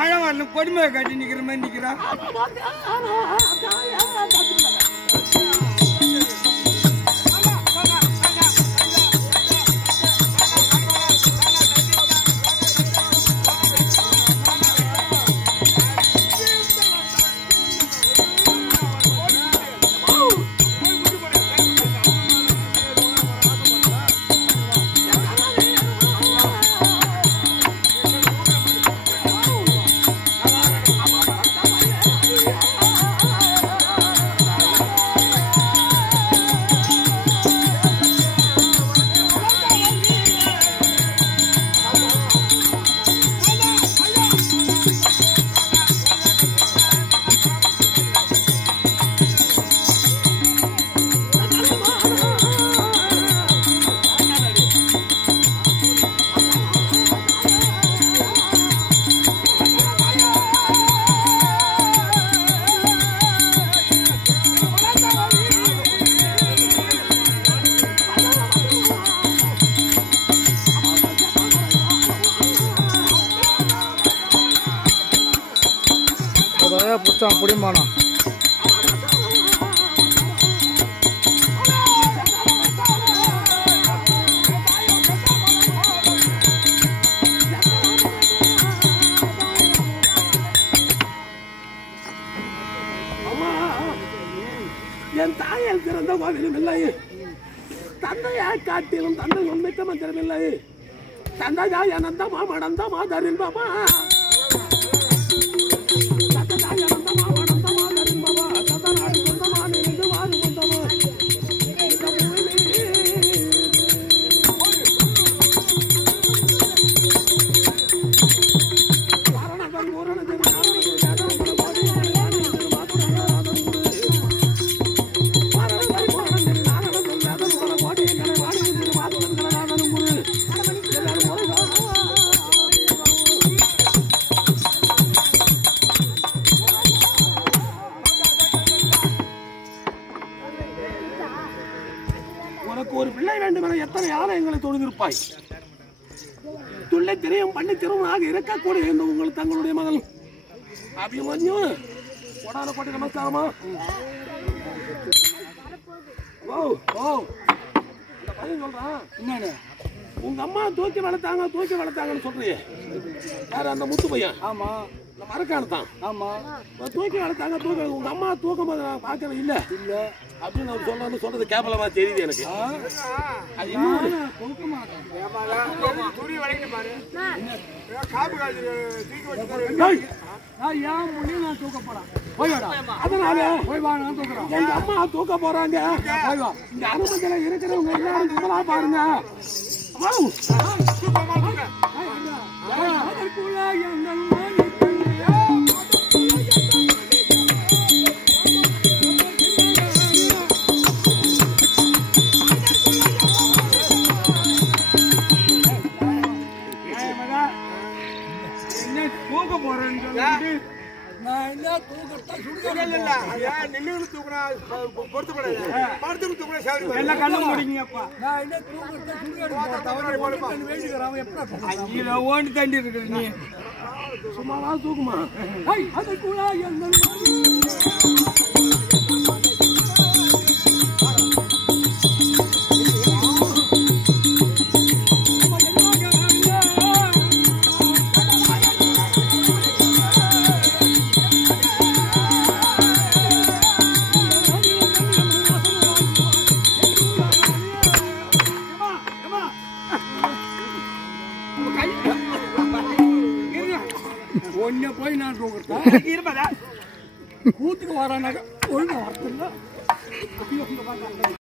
மழை வரணும் கொடுமை கட்டி நிக்கிற மாதிரி நிக்கிறான். புடிச்சான் புடிமானா என் தாயால் பிறந்த கோவிலும் இல்லை, தந்தையாய் காட்டிலும் தந்தை உண்மைத்த மந்திரம் இல்லை, தந்தையா எனந்தமா மடந்தமா தரின் பாபா ஒரு பிள்ளை வேண்டும் என எத்தனை ஆலயங்களை தொழுதிருப்பாய். துள்ளை திரையும் பண்ணி திருமணமாக இருக்கக்கூடிய என்று உங்கள் தங்களுடைய மகள் அபிமன்யு கொடான கோட்டை நமஸ்காரமா. ஓ ஓ இந்த பையன் சொல்றான் என்னன்னு, உங்க அம்மா தூக்கி வளர்த்தாங்கன்னு சொல்றியே, யாரு அந்த முத்து பையன்? ஆமா, மரக்கானத்தான். ஆமா, தூக்கி வளர்த்தாங்க. உங்க அம்மா தூக்கும் போது நான் பார்க்கவே இல்லை அப்படின்னு அவர் சொல்றது கேவலமா தெரியுது எனக்கு. எங்க அம்மா தூக்க போறாங்க. இந்த அனுமதியில இருக்கிறவங்க எல்லாரும் கும்பலா பாருங்க. ஓண்டி தாண்டி இருக்கு நீ சும்மாவா தூக்குமா? ஒன்ன போய் நான் இருப்பதா கூத்துக்கு வரானாக்க ஒழுங்கா வரத்துல